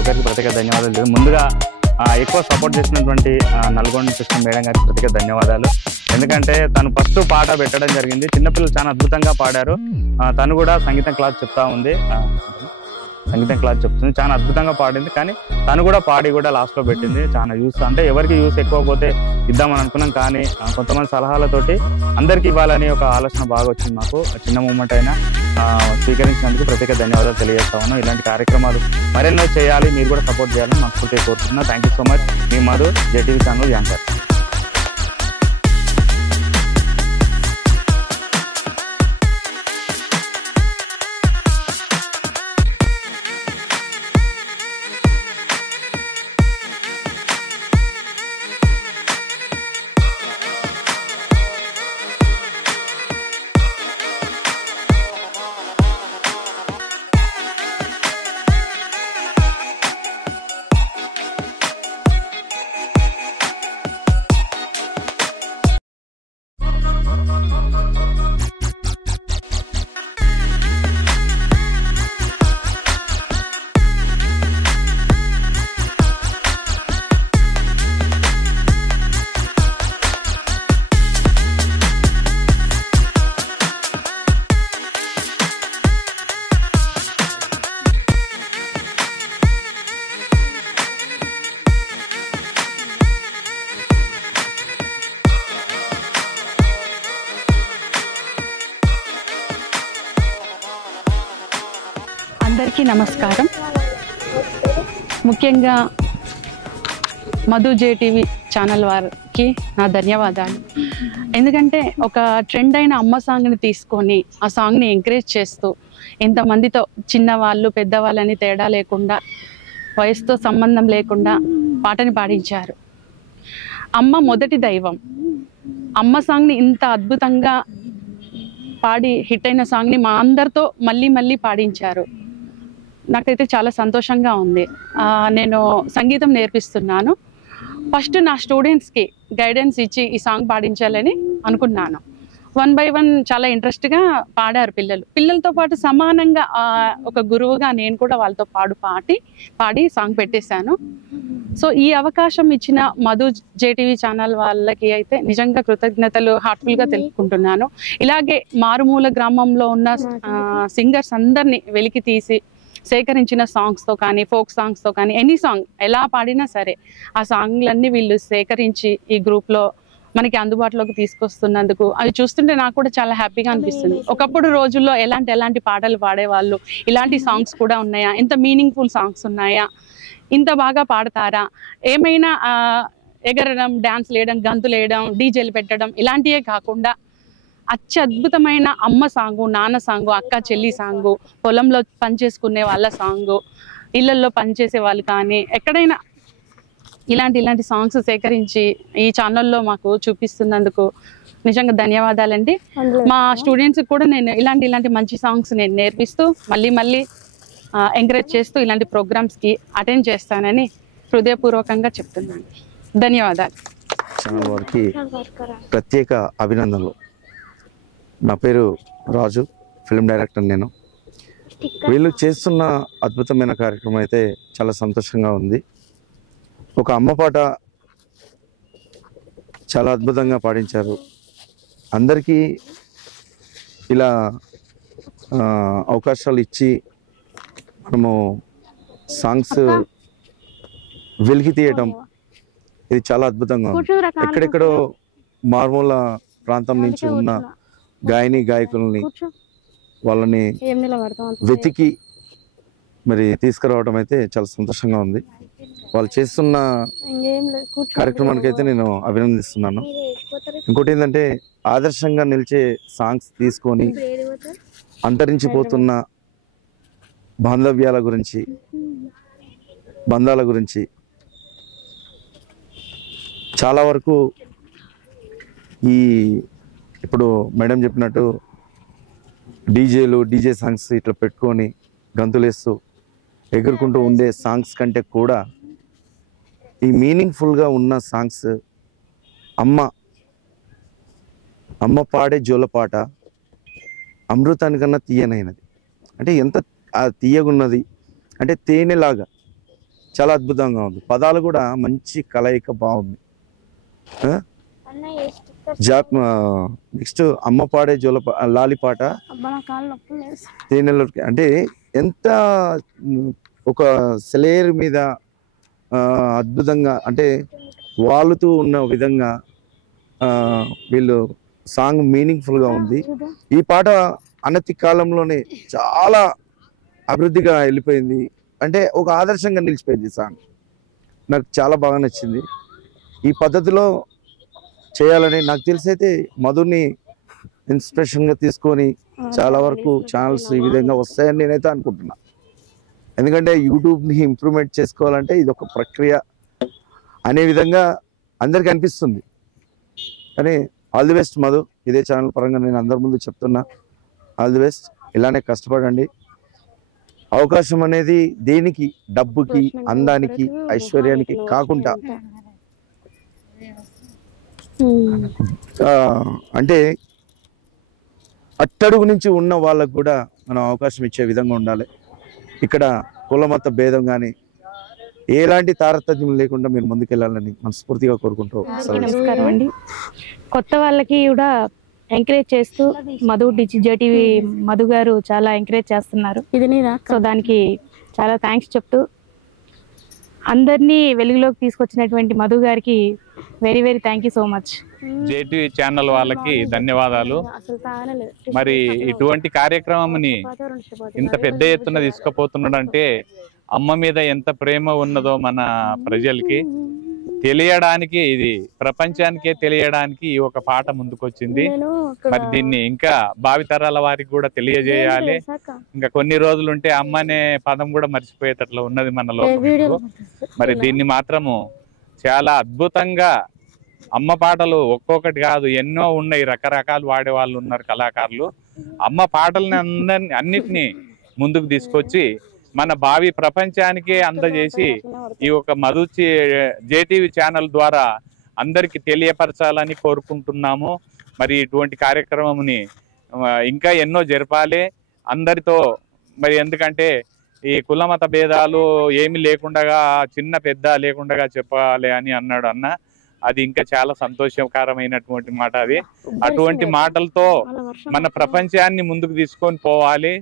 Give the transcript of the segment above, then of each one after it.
ఒక్కరికి ప్రత్యేక ధన్యవాదాలు. ముందుగా ఎక్కువ సపోర్ట్ చేసినటువంటి నల్గొండ కృష్ణ మేడం గారికి ప్రత్యేక ధన్యవాదాలు. ఎందుకంటే తను ఫస్ట్ పాట పెట్టడం జరిగింది. చిన్నపిల్లలు చాలా అద్భుతంగా పాడారు. తను కూడా సంగీతం క్లాస్ చెప్తుంది, చాలా అద్భుతంగా పాడింది. కానీ తను కూడా పాడి కూడా లాస్ట్లో పెట్టింది. చాలా యూస్ అంటే ఎవరికి యూస్ ఎక్కువ పోతే ఇద్దామని అనుకున్నాం, కానీ కొంతమంది సలహాలతోటి అందరికి ఇవ్వాలని ఒక ఆలోచన బాగా వచ్చింది. మాకు చిన్న మూమెంట్ అయినా స్వీకరించినందుకు ప్రత్యేక ధన్యవాదాలు తెలియజేస్తా ఉన్నాం. ఇలాంటి కార్యక్రమాలు మరెన్నో చేయాలి, మీరు కూడా సపోర్ట్ చేయాలని మనస్ఫూర్తిగా కోరుతున్నా. Thank you so much. Me Madhu, JTV channel anchor. అందరికీ నమస్కారం. ముఖ్యంగా మధు జేటీవీ ఛానల్ వారికి నా ధన్యవాదాలు. ఎందుకంటే ఒక ట్రెండ్ అయిన అమ్మ సాంగ్ని తీసుకొని ఆ సాంగ్ని ఎంకరేజ్ చేస్తూ ఎంతమందితో చిన్నవాళ్ళు పెద్దవాళ్ళని తేడా లేకుండా వయసుతో సంబంధం లేకుండా పాటని పాడించారు. అమ్మ మొదటి దైవం. అమ్మ సాంగ్ని ఇంత అద్భుతంగా పాడి హిట్ అయిన సాంగ్ని మా అందరితో మళ్ళీ పాడించారు. నాకైతే చాలా సంతోషంగా ఉంది. నేను సంగీతం నేర్పిస్తున్నాను. ఫస్ట్ నా స్టూడెంట్స్కి గైడెన్స్ ఇచ్చి ఈ సాంగ్ పాడించాలని అనుకున్నాను. 1 by 1 చాలా ఇంట్రెస్ట్గా పాడారు పిల్లలతో పాటు సమానంగా. ఒక గురువుగా నేను కూడా వాళ్ళతో పాడి సాంగ్ పెట్టేశాను. సో ఈ అవకాశం ఇచ్చిన మధు జేటీవీ ఛానల్ వాళ్ళకి అయితే నిజంగా కృతజ్ఞతలు హార్ట్ఫుల్గా తెలుపుకుంటున్నాను. ఇలాగే మారుమూల గ్రామంలో ఉన్న సింగర్స్ అందరినీ వెలికి తీసి సేకరించిన సాంగ్స్తో కానీ ఫోక్ సాంగ్స్తో కానీ ఎనీ సాంగ్ ఎలా పాడినా సరే ఆ సాంగ్లన్నీ వీళ్ళు సేకరించి ఈ గ్రూప్లో మనకి అందుబాటులోకి తీసుకొస్తున్నందుకు అవి చూస్తుంటే నాకు కూడా చాలా హ్యాపీగా అనిపిస్తుంది. ఒకప్పుడు రోజుల్లో ఎలాంటి పాటలు పాడేవాళ్ళు, ఇలాంటి సాంగ్స్ కూడా ఉన్నాయా, ఇంత మీనింగ్ఫుల్ సాంగ్స్ ఉన్నాయా, ఇంత బాగా పాడతారా, ఏమైనా ఎగరడం, డ్యాన్స్ వేయడం, గంతులు వేయడం, డీజేలు పెట్టడం ఇలాంటివే కాకుండా అత్యద్భుతమైన అమ్మ సాంగు, నాన్న సాంగు, అక్క చెల్లి సాంగు, పొలంలో పనిచేసుకునే వాళ్ళ సాంగు, ఇళ్లల్లో పనిచేసే వాళ్ళు కానీ ఎక్కడైనా ఇలాంటి సాంగ్స్ సేకరించి ఈ ఛానల్లో మాకు చూపిస్తున్నందుకు నిజంగా ధన్యవాదాలండి. మా స్టూడెంట్స్కి కూడా నేను ఇలాంటి మంచి సాంగ్స్ నేను నేర్పిస్తూ మళ్ళీ ఎంకరేజ్ చేస్తూ ఇలాంటి ప్రోగ్రామ్స్కి అటెండ్ చేస్తానని హృదయపూర్వకంగా చెప్తున్నాను. ధన్యవాదాలు. ఛానల్ వారికి ప్రత్యేక అభినందనలు. నా పేరు రాజు, ఫిల్మ్ డైరెక్టర్ నేను. వీళ్ళు చేస్తున్న అద్భుతమైన కార్యక్రమం అయితే చాలా సంతోషంగా ఉంది. ఒక అమ్మ పాట చాలా అద్భుతంగా పాడించారు. అందరికీ ఇలా అవకాశాలు ఇచ్చి మనము సాంగ్స్ వెలికి తీయటం ఇది చాలా అద్భుతంగా ఉంది. ఎక్కడెక్కడో మారుమూల ప్రాంతం నుంచి ఉన్న గాయకుల్ని వాళ్ళని వెతికి మరి తీసుకురావడం అయితే చాలా సంతోషంగా ఉంది. వాళ్ళు చేస్తున్న కార్యక్రమానికి అయితే నేను అభినందిస్తున్నాను. ఇంకోటి ఏంటంటే ఆదర్శంగా నిలిచే సాంగ్స్ తీసుకొని అంతరించిపోతున్న బాంధవ్యాల గురించి, బంధాల గురించి చాలా వరకు ఇప్పుడు మేడం చెప్పినట్టు డీజే సాంగ్స్ ఇట్లా పెట్టుకొని గంతులేస్తూ ఎగురుకుంటూ ఉండే సాంగ్స్ కంటే కూడా ఈ మీనింగ్ఫుల్గా ఉన్న సాంగ్స్ అమ్మ పాడే జోలపాట అమృతానికన్నా తీయనైనది. అంటే ఎంత తీయగున్నది అంటే తేనెలాగా చాలా అద్భుతంగా ఉంది. పదాలు కూడా మంచి కలయిక బాగుంది. నెక్స్ట్ అమ్మ పాడే లాలి పాట తేనెలకి అంటే ఎంత ఒక సెలేరు మీద అద్భుతంగా అంటే వాలుతూ ఉన్న విధంగా వీళ్ళు సాంగ్ మీనింగ్ఫుల్గా ఉంది. ఈ పాట అనతి కాలంలోనే చాలా అభివృద్ధిగా వెళ్ళిపోయింది. అంటే ఒక ఆదర్శంగా నిలిచిపోయింది ఈ సాంగ్. నాకు చాలా బాగా నచ్చింది. ఈ పద్ధతిలో చేయాలని నాకు తెలిసైతే మధుని ఇన్స్పిరేషన్గా తీసుకొని చాలా వరకు ఛానల్స్ ఈ విధంగా వస్తాయని నేనైతే అనుకుంటున్నా. ఎందుకంటే యూట్యూబ్ని ఇంప్రూవ్మెంట్ చేసుకోవాలంటే ఇది ఒక ప్రక్రియ అనే విధంగా అందరికీ అనిపిస్తుంది. కానీ ఆల్ ది బెస్ట్ మధు. ఇదే ఛానల్ పరంగా నేను అందరి ముందు చెప్తున్నా, ఆల్ ది బెస్ట్. ఇలానే కష్టపడండి. అవకాశం అనేది దేనికి, డబ్బుకి, అందానికి, ఐశ్వర్యానికి కాకుండా అంటే అట్టడుగు నుంచి ఉన్న వాళ్ళకు కూడా మనం అవకాశం ఇచ్చే విధంగా ఉండాలి. ఇక్కడ కులమత భేదం కానీ ఎలాంటి తారతమ్యం లేకుండా మీరు ముందుకెళ్ళాలని మనస్ఫూర్తిగా కోరుకుంటూ. నమస్కారం అండి. కొత్త వాళ్ళకి కూడా ఎంకరేజ్ చేస్తూ మధు జేటీవీ మధు గారు చాలా ఎంకరేజ్ చేస్తున్నారు. సో దానికి చాలా థ్యాంక్స్ చెప్తూ అందరినీ వెలుగులోకి తీసుకొచ్చినటువంటి మధు గారికి very very thank you so much. JTV channel వాళ్ళకి ధన్యవాదాలు. మరి ఇటువంటి కార్యక్రమంని ఇంత పెద్ద ఎత్తున తీసుకుపోతున్నాడంటే అమ్మ మీద ఎంత ప్రేమ ఉన్నదో మన ప్రజలకి తెలియడానికి, ఇది ప్రపంచానికే తెలియడానికి ఈ ఒక పాట ముందుకొచ్చింది. మరి దీన్ని ఇంకా భావితరాల వారికి కూడా తెలియజేయాలి. ఇంకా కొన్ని రోజులు ఉంటే అమ్మ అనే పదం కూడా మర్చిపోయేటట్లు ఉన్నది మన లోకంలో. మరి దీన్ని మాత్రము చాలా అద్భుతంగా అమ్మ పాటలు ఒక్కొక్కటి కాదు ఎన్నో ఉన్నాయి, రకరకాలు వాడే వాళ్ళు ఉన్నారు కళాకారులు. అమ్మ పాటలని అన్నిటినీ ముందుకు తీసుకొచ్చి మన భావి ప్రపంచానికే అందజేసి ఈ ఒక మధు జేటీవీ ఛానల్ ద్వారా అందరికి తెలియపరచాలని కోరుకుంటున్నాము. మరి ఇటువంటి కార్యక్రమంని ఇంకా ఎన్నో జరపాలి అందరితో. మరి ఎందుకంటే ఈ కులమత భేదాలు ఏమి లేకుండా, చిన్న పెద్ద లేకుండా చెప్పాలి అని అన్నాడు అన్న. అది ఇంకా చాలా సంతోషకరమైనటువంటి మాట. అది అటువంటి మాటలతో మన ప్రపంచాన్ని ముందుకు తీసుకొని పోవాలి.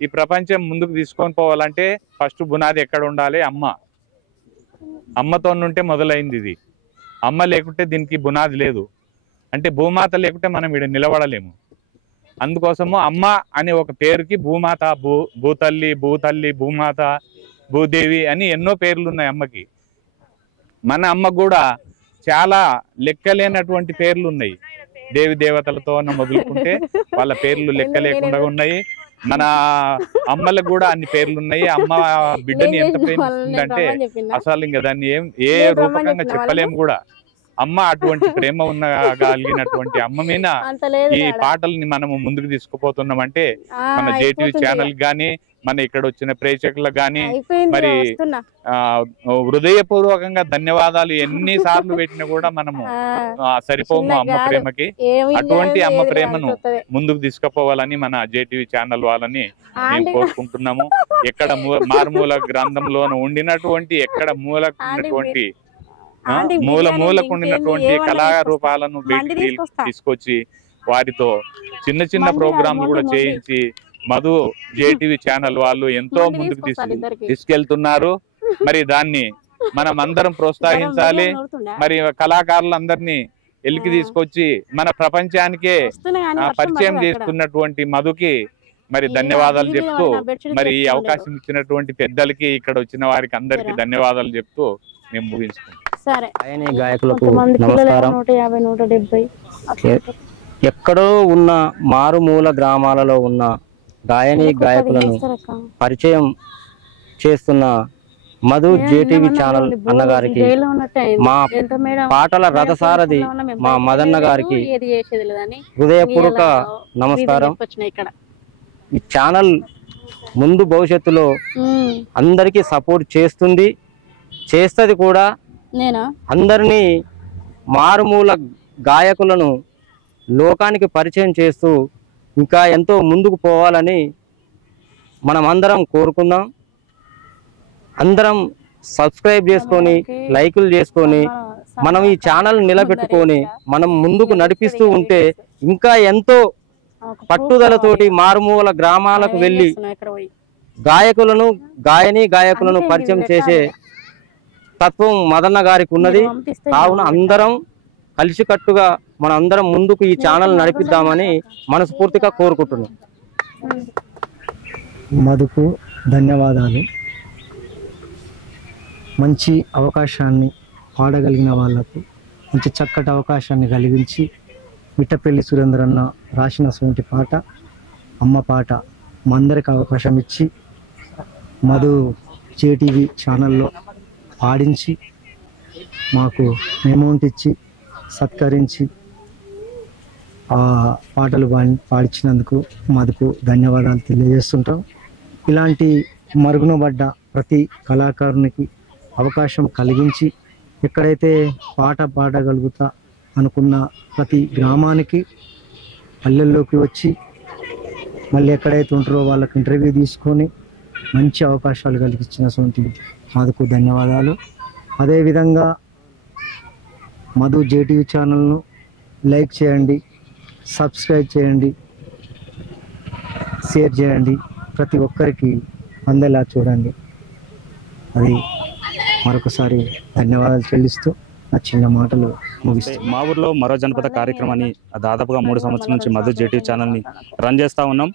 ఈ ప్రపంచం ముందుకు తీసుకొని పోవాలంటే ఫస్ట్ బునాది ఎక్కడ ఉండాలి? అమ్మతో నుంటే మొదలైంది ఇది. అమ్మ లేకుంటే దీనికి బునాది లేదు. అంటే భూమాత లేకుంటే మనం ఇక్కడ నిలబడలేము. అందుకోసము అమ్మ అనే ఒక పేరుకి భూమాత, భూతల్లి, భూమాత, భూదేవి అని ఎన్నో పేర్లు ఉన్నాయి అమ్మకి. మన అమ్మ కూడా చాలా లెక్కలేనటువంటి పేర్లు ఉన్నాయి. దేవి దేవతలతో మొదలుకుంటే వాళ్ళ పేర్లు లెక్క లేకుండా ఉన్నాయి. మన అమ్మలకు కూడా అన్ని పేర్లు ఉన్నాయి. అమ్మ బిడ్డని ఎంత ప్రేమిస్తుందంటే అసలు ఇంకా దాన్ని ఏ రూపకంగా చెప్పలేము కూడా. అమ్మ అటువంటి ప్రేమ ఉండగలిగినటువంటి అమ్మ మీద ఈ పాటల్ని మనము ముందుకు తీసుకుపోతున్నామంటే మన జేటీవీ ఛానల్ గానీ, మన ఇక్కడ వచ్చిన ప్రేక్షకులకు గానీ మరి హృదయపూర్వకంగా ధన్యవాదాలు. ఎన్ని సార్లు పెట్టినా కూడా మనము సరిపోము అమ్మ ప్రేమకి. అటువంటి అమ్మ ప్రేమను ముందుకు తీసుకుపోవాలని మన జేటీవీ ఛానల్ వాళ్ళని మేము కోరుకుంటున్నాము. ఎక్కడ మారుమూల గ్రంథంలోనూ ఉండినటువంటి, ఎక్కడ మూలకున్నటువంటి మూలకు ఉండినటువంటి కళారూపాలను బయటికి తీసుకొచ్చి వారితో చిన్న చిన్న ప్రోగ్రాంలు కూడా చేయించి మధు జేటీవీ ఛానల్ వాళ్ళు ఎంతో ముందుకు తీసుకెళ్తున్నారు. మరి దాన్ని మనం అందరం ప్రోత్సహించాలి. మరి కళాకారులందరినీ ఎలికి తీసుకొచ్చి మన ప్రపంచానికే పరిచయం చేస్తున్నటువంటి మధుకి మరి ధన్యవాదాలు చెప్తూ, మరి ఈ అవకాశం ఇచ్చినటువంటి పెద్దలకి, ఇక్కడ వచ్చిన వారికి అందరికి ధన్యవాదాలు చెప్తూ మేము ముగించుకుంటాం. గాయకులకు నమస్కారం. ఎక్కడో ఉన్న మారుమూల గ్రామాలలో ఉన్న గాయకులను పరిచయం చేస్తున్న మధు జేటీవీ ఛానల్ అన్నగారికి, మా పాటల రథసారథి మా మదన్న గారికి హృదయపూర్వక నమస్కారం. ఈ ఛానల్ ముందు భవిష్యత్తులో అందరికీ సపోర్ట్ చేస్తుంది కూడా. అందరినీ మారుమూల గాయకులను లోకానికి పరిచయం చేస్తూ ఇంకా ఎంతో ముందుకు పోవాలని మనం అందరం కోరుకుందాం. అందరం సబ్స్క్రైబ్ చేసుకొని లైకులు చేసుకొని మనం ఈ ఛానల్ నిలబెట్టుకొని మనం ముందుకు నడిపిస్తూ ఉంటే ఇంకా ఎంతో పట్టుదలతోటి మారుమూల గ్రామాలకు వెళ్ళి గాయకులను పరిచయం చేసే తత్వం మదన్న గారికి ఉన్నది. కావున అందరం కలిసికట్టుగా మన అందరం ముందుకు ఈ ఛానల్ నడిపిద్దామని మనస్ఫూర్తిగా కోరుకుంటున్నాం. మధుకు ధన్యవాదాలు. మంచి అవకాశాన్ని పాడగలిగిన వాళ్లకు మంచి చక్కటి అవకాశాన్ని కలిగించి మిట్టపల్లి సురేంద్రన్న రాసినటువంటి పాట అమ్మ పాట మా అందరికి అవకాశం ఇచ్చి మధు జేటీవీ ఛానల్లో పాడించి మాకు అమౌంట్ ఇచ్చి సత్కరించి ఆ పాటలు పాడించినందుకు మధుకు ధన్యవాదాలు తెలియజేస్తుంటాం. ఇలాంటి మరుగునబడ్డ ప్రతి కళాకారునికి అవకాశం కలిగించి ఎక్కడైతే పాట పాడగలుగుతా అనుకున్న ప్రతి గ్రామానికి పల్లెల్లోకి వచ్చి మళ్ళీ ఎక్కడైతే ఉంటారో వాళ్ళకి ఇంటర్వ్యూ తీసుకొని మంచి అవకాశాలు కలిగించినటువంటి మధుకు ధన్యవాదాలు. అదేవిధంగా మధు జేటీవీ ఛానల్ను లైక్ చేయండి, సబ్స్క్రైబ్ చేయండి, షేర్ చేయండి, ప్రతి ఒక్కరికి అందేలా చూడండి. అది మరొకసారి ధన్యవాదాలు చెల్లిస్తూ నా చిన్న మాటలు ముగిస్తాయి. మా ఊర్లో మరో జనపద కార్యక్రమాన్ని దాదాపుగా 3 సంవత్సరాల నుంచి మధు జేటీవీ ఛానల్ని రన్ చేస్తూ ఉన్నాం.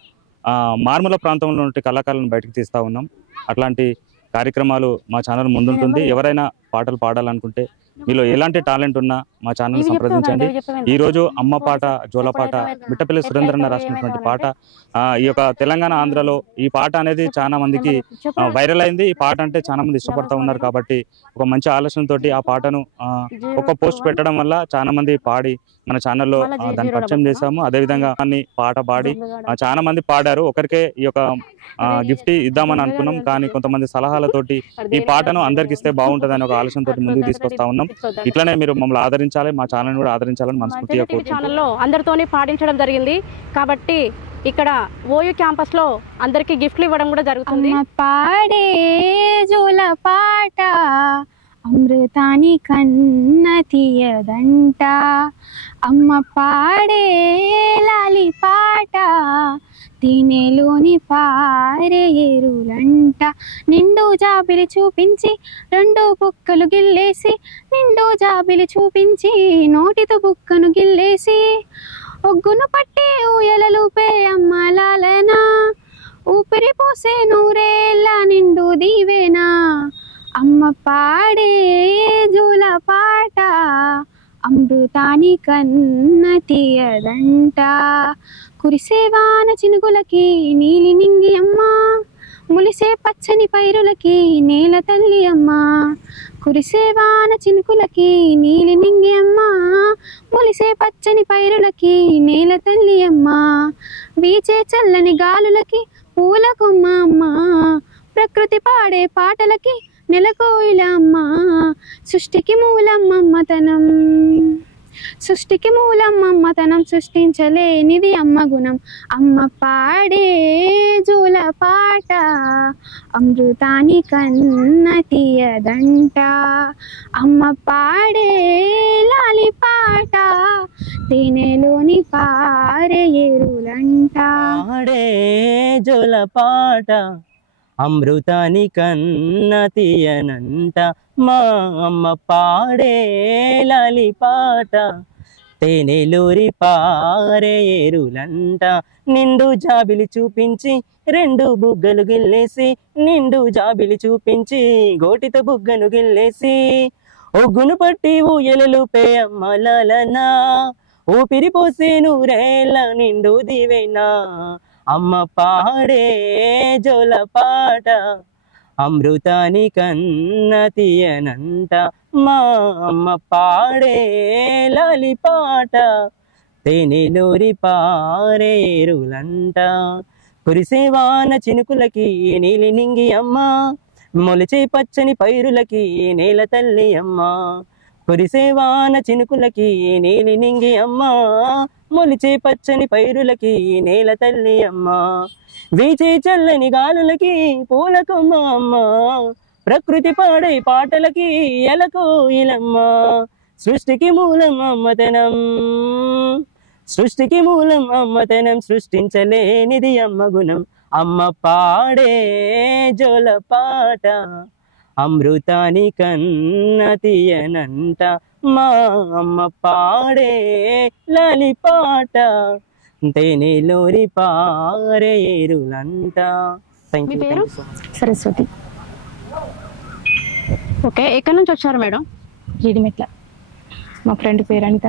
మార్మూల ప్రాంతంలో ఉండే కళాకారులను బయటకు తీస్తూ ఉన్నాం. అట్లాంటి కార్యక్రమాలు మా ఛానల్ ముందుంటుంది. ఎవరైనా పాటలు పాడాలనుకుంటే మీలో ఎలాంటి టాలెంట్ ఉన్నా మా ఛానల్ సంప్రదించండి. ఈ రోజు అమ్మ పాట జోలపాట మిట్టపల్లి సురేంద్రన్న రాసినటువంటి పాట ఈ యొక్క తెలంగాణ ఆంధ్రలో ఈ పాట అనేది చాలా మందికి వైరల్ అయింది. ఈ పాట అంటే చాలా మంది ఇష్టపడతా ఉన్నారు. కాబట్టి ఒక మంచి ఆలోచనతోటి ఆ పాటను ఒక పోస్ట్ పెట్టడం వల్ల చాలా మంది పాడి మన ఛానల్లో దాన్ని పరిచయం చేశాము. అదేవిధంగా పాట పాడి చాలా మంది పాడారు. ఒకరికే ఈ యొక్క గిఫ్ట్ ఇద్దామని అనుకున్నాం, కానీ కొంతమంది సలహాలతోటి ఈ పాటను అందరికి ఇస్తే బాగుంటుంది అని ఒక ఆలోచనతో ముందుకు తీసుకొస్తా ఉన్నాం. ఇట్లనే మీరు మమ్మల్ని ఆదరించాలి, మా ఛానల్ కూడా ఆదరించాలని మనస్ఫూర్తిగా ఛానల్లో అందరితోని పాడించడం జరిగింది. కాబట్టి ఇక్కడ ఓయూ క్యాంపస్ లో అందరికి గిఫ్ట్లు ఇవ్వడం కూడా జరుగుతుంది. పాడే జోల పాట అమృతాని కన్న తీయదంట, అమ్మ పాడే లాలి పాట తేనెలోని పారే ఏరులంట, నిండు జాబిలి చూపించి 2 బుక్కలు గిల్లేసి, నిండు జాబిలి చూపించి నోటితో బుక్కను గిల్లేసి, ఒగ్గును పట్టి ఊయలలుపే అమ్మ లాలనా, ఊపిరి పోసే నూరేళ్ళ నిండు దీవేనా, అమ్మ పాడే జూల పాట అమృతాని కన్న తీయదంట, కురిసేవాన చినుగులకి నీలి నింగి అమ్మ, ములిసే పచ్చని పైరులకి నేల తల్లి అమ్మ, కురిసేవాన చినుకులకి నీలి నింగి అమ్మ, ములిసే పచ్చని పైరులకి నేల తల్లి అమ్మ, వీచే చల్లని గాలులకి పూల కొమ్మ అమ్మ, ప్రకృతి పాడే పాటలకి నెలకోయిల అమ్మ, సృష్టికి మూలం అమ్మతనం, సృష్టికి మూలం అమ్మతనం, సృష్టించలేనిది అమ్మ గుణం, అమ్మ పాడే జూల పాట అమృతాని కన్న తీయదంట, అమ్మ పాడే లాలి పాట తేనెలోని పారే ఏరులంట, పాడే జోల పాట అమృతాని కన్న తీయనంట, మా అమ్మ పాడే లాలి పాట తేనెలూరి పారే ఏరులంట, నిండు జాబిలి చూపించి 2 బుగ్గలు గిల్లేసి, నిండు జాబిలి చూపించి గోటితో బుగ్గను గిల్లేసి, ఒగ్గును పట్టి ఊయలలుపే అమ్మ లాలనా, ఊపిరి పోసే నూరేళ్ళ నిండు దీవెనా, అమ్మ పాడే జోల పాట అమృతాని కన్న తీయనంట, మా అమ్మ పాడే లాలి పాట తేనెలూరి పారేరులంట, కురిసేవాన చినుకులకి నీలి నింగి అమ్మ, మొలిచే పచ్చని పైరులకి నేల తల్లి అమ్మ, కురిసేవాన చినుకులకి నీలి నింగి అమ్మ, మొలిచే పచ్చని పైరులకి నేల తల్లి అమ్మ, వీచే చల్లని గాలులకి పూల కొమ్మ అమ్మ, ప్రకృతి పాడే పాటలకి ఎలకు ఇలమ్మ సృష్టికి మూలం అమ్మతనం సృష్టికి మూలం అమ్మతనం సృష్టించలేనిది అమ్మ గుణం అమ్మ పాడే జోల పాట అమృతాని కన్న తీయనంట మా అమ్మ పాడే లాలి పాట తేనెలోరి పారే ఏరులంట. మీ పేరు? సరస్వతి. ఓకే, ఎక్కడి నుంచి వచ్చారు మేడం? జీడిమెట్ల. మా ఫ్రెండ్ పేరు అనిత.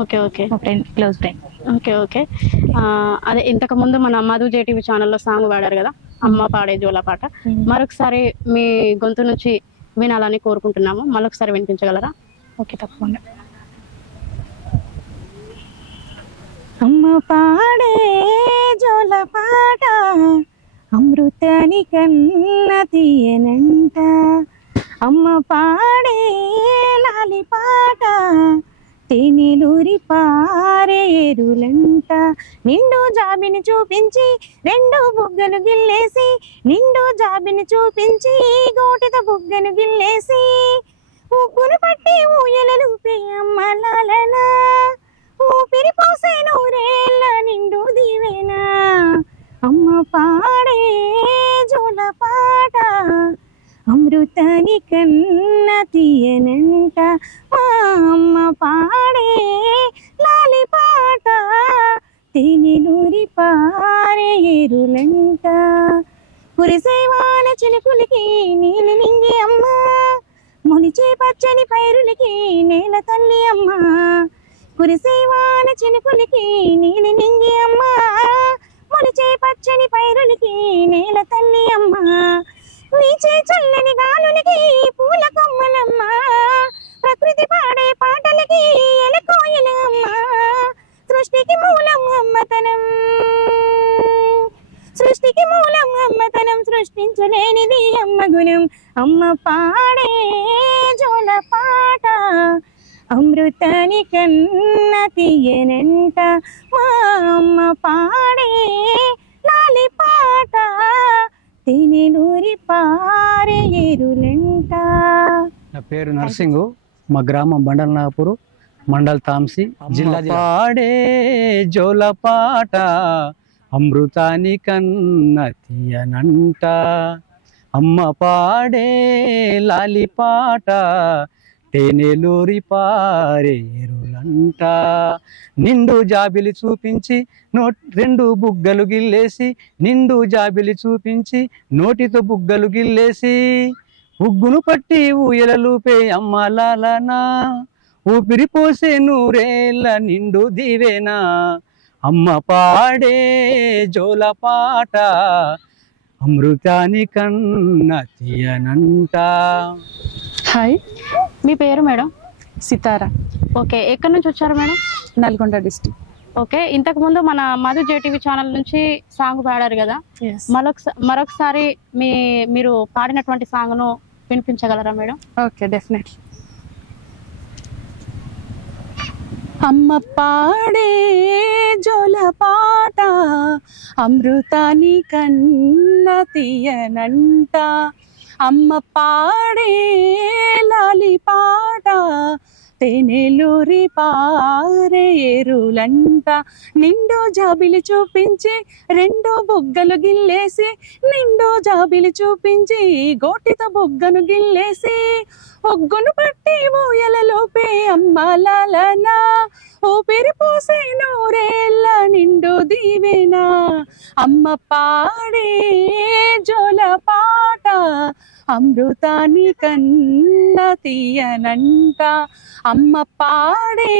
ఓకే ఓకే, మా friend, close friend. Okay okay. అదే ఇంతకు ముందు మన మధు జేటీవీ ఛానల్లో సాంగ్ పాడారు కదా, అమ్మ పాడే జోల పాట. మరొకసారి మీ గొంతు నుంచి వినాలని కోరుకుంటున్నాము, మరొకసారి వినిపించగలరా? ఓకే, తప్పకుండా. అమ్మ పాడే జోల పాట అమృతాని కన్న తీయనంట అమ్మ పాడే లాలి పాట తేనెలూరి పారే ఏరులంట నిండు జాబిని చూపించి రెండు బుగ్గలు గిల్లేసి నిండు జాబిని చూపించి గోటితో బుగ్గను గిల్లేసి ఉగ్గును పట్టి ఊయలలుపే అమ్మ లాలనా ఊపిరి పోసే నూరేళ్ళ నిండు దీవెనా అమ్మ పాడే జోల పాట అమృతాని కన్న తీయనంట మా అమ్మ పాడే లాలి పాట తేనెలూరి పారే ఏరులంట కురిసేవాన చిలుకులకి నీలి నింగి అమ్మ మొలిచే పచ్చని పైరులకి నేల తల్లి అమ్మ కురిసేవాన చినుకులకి నీలి నింగి అమ్మ మొలిచే పచ్చని పైరులకి నేల తల్లి అమ్మ వీచే చల్లని గాలులకి పూల కొమ్మలమ్మ ప్రకృతి పాడే పాటలకి ఎలకోయలమ్మ సృష్టికి మూలం అమ్మతనం సృష్టికి మూలం అమ్మతనం సృష్టించలేనిది అమ్మ గుణం అమ్మ పాడే జోల పాట అమృతాని కన్న తీయనంట మా అమ్మ పాడే లాలి పాట తేనెలూరి పారే ఏరులంట. నా పేరు నర్సింగు, మా గ్రామం బండలనాగపూర్, మండల్ తాంసి జిల్లా. పాడే జోల పాట అమృతాని కన్న తీయనంట అమ్మ పాడే లాలి పాట తేనెలూరి పారేరులంట నిండు జాబిలి చూపించి రెండు బుగ్గలు గిల్లేసి నిండు జాబిలి చూపించి నోటితో బుగ్గలు గిల్లేసి ఉగ్గును పట్టి ఊయలలుపే అమ్మ లాలనా ఊపిరి పోసే నూరేళ్ళ నిండు దీవేనా అమ్మ పాడే జోల పాట అమృతాని కన్న తీయనంట. హాయ్, మీ పేరు మేడం? సితారా. ఓకే, ఎక్కడి నుంచి వచ్చారు మేడం? నల్గొండ డిస్ట్రిక్ట్. ఓకే, ఇంతకు ముందు మన మధు జేటీవీ ఛానల్ నుంచి సాంగ్ పాడారు కదా, మరొకసారి మీరు పాడినటువంటి సాంగ్ను వినిపించగలరా మేడం? Okay, definitely. అమ్మ పాడే జోల పాట అమృతాని కన్న తీయనంట అమ్మ పాడే లాలి పాట తేనెలూరి పారే ఏరులంట నిండు జాబిలి చూపించి రెండు బుగ్గలు గిల్లేసి నిండు జాబిలి చూపించి గోటితో బుగ్గను గిల్లేసి ఒగ్గును పట్టి ఊయలలోపే అమ్మ లాలనా ఊపిరి పోసే నూరేళ్ళ నిండు దీవెనా అమ్మ పాడే జోల పాట అమృతాని కన్న తీయనంట అమ్మ పాడే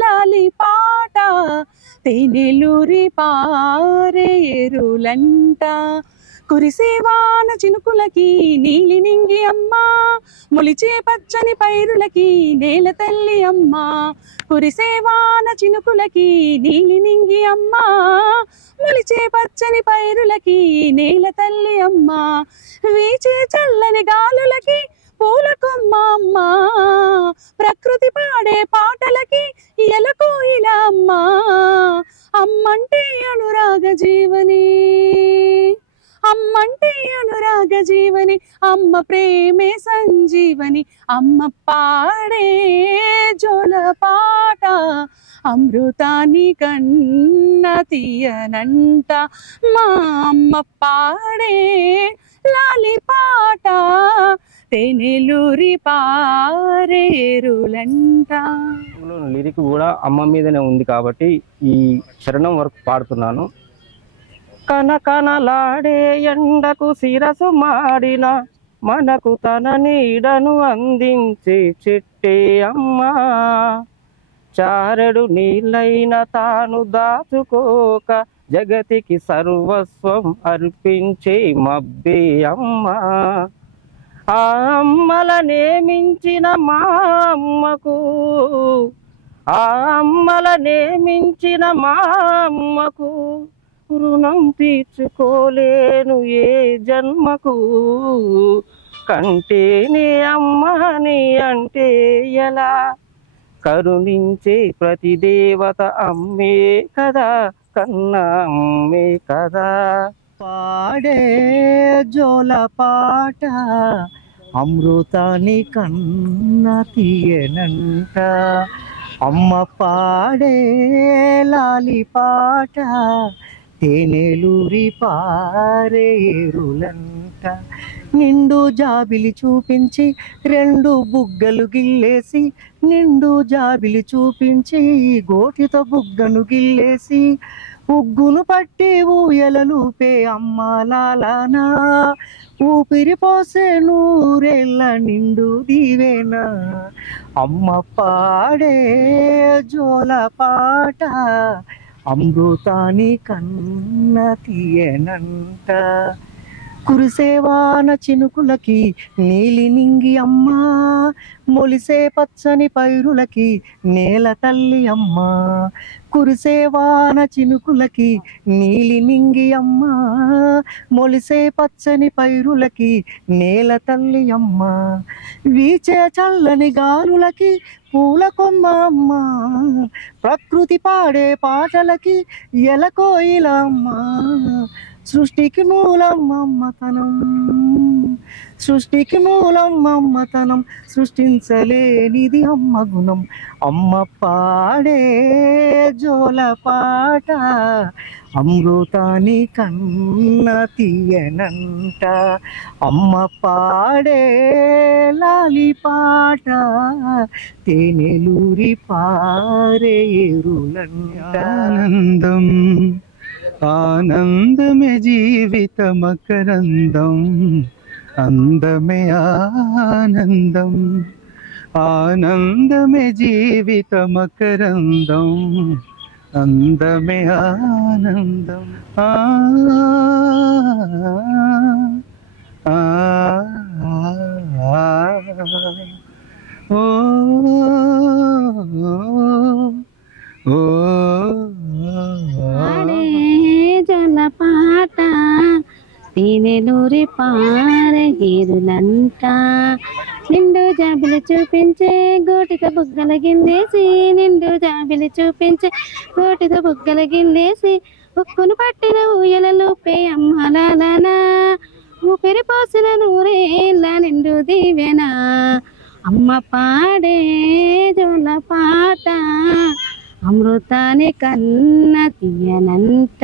లాలి పాట తేనెలూరి పారే ఏరులంట కురిసేవాన చినుకులకి నీలి నింగి అమ్మ మొలిచే పచ్చని పైరులకి నేల తల్లి అమ్మ కురిసేవాన చినుకులకి నీలి నింగి అమ్మ మొలిచే పచ్చని పైరులకి నేల తల్లి అమ్మ వీచే చల్లని గాలులకి పూల కొమ్మ అమ్మ ప్రకృతి పాడే పాటలకి ఎలకోయిల అమ్మ అమ్మంటే అనురాగ జీవని అమ్మంటే అనురాగ జీవని అమ్మ ప్రేమే సంజీవని అమ్మ పాడే జోలపాట అమృతాని కన్న తీయనంట మా అమ్మ పాడే లాలిపాట తేనెలూరి పారేరులంట. లిరిక్ కూడా అమ్మ మీదనే ఉంది కాబట్టి ఈ చరణం వరకు పాడుతున్నాను. కనకనలాడే ఎండకు శిరసు మాడిన మనకు తన నీడను అందించే చెట్టే అమ్మ, చారెడు నీళ్ళైన తాను దాచుకోక జగతికి సర్వస్వం అర్పించే మబ్బే అమ్మ. ఆ అమ్మలనే మించిన మా అమ్మకు, ఆ అమ్మలనే మించిన మా అమ్మకు రుణం తీర్చుకోలేను ఏ జన్మకు. కంటేనే అమ్మని అంటే ఎలా, కరుణించే ప్రతి దేవత అమ్మే కదా, కన్నా అమ్మే కదా. పాడే జోలపాట అమృతాని కన్న తీయనంట, అమ్మ పాడే లాలిపాట తేనెలూరి పారేరులంట. నిండు జాబిలి చూపించి రెండు బుగ్గలు గిల్లేసి, నిండు జాబిలి చూపించి గోటితో బుగ్గను గిల్లేసి, ఉగ్గును పట్టి ఊయలలూపే అమ్మ లాలానా, ఊపిరి పోసే నూరేళ్ళ నిండు దీవేనా. అమ్మ పాడే జోలపాట అమృతాని కన్న తీయనంట. కురిసేవాన చినుకులకి నీలి నింగి అమ్మ, మొలిసే పచ్చని పైరులకి నేల తల్లి అమ్మ. కురిసేవాన చినుకులకి నీలి నింగి అమ్మ, మొలిసే పచ్చని పైరులకి నేల తల్లి అమ్మ. వీచే చల్లని గాలులకి పూల కొమ్మ అమ్మ, ప్రకృతి పాడే పాటలకి ఎలకోయిల అమ్మ. సృష్టికి మూలం అమ్మతనం, సృష్టికి మూలం అమ్మతనం, సృష్టించలేనిది అమ్మ గుణం. అమ్మ పాడే జోలపాట అమృతాని కన్న తీయనంట, అమ్మ పాడే లాలిపాట తేనెలూరి పారేరులంట. ఆనందం ఆనందమే జీవిత మకరందం, అందమే ఆనందం, ఆనందమే జీవిత మకరందం, అందమే ఆనందం. ఆ ఆ ఓ ఓ జోలపాట తేనెలూరి పారేరులంట, నిండు జాబిలి చూపించే గోటితో బుగ్గల గిల్లేసి, నిండు జాబిలి చూపించే గోటితో బుగ్గల గిల్లేసి, ఉక్కును పట్టిన ఊయలలోపే అమ్మ లాలానా, ఊపిరి పోసిన నూరేళ్ళ నిండు దీవెనా. అమ్మ పాడే జోలపాట అమృతాని కన్న తీయనంట.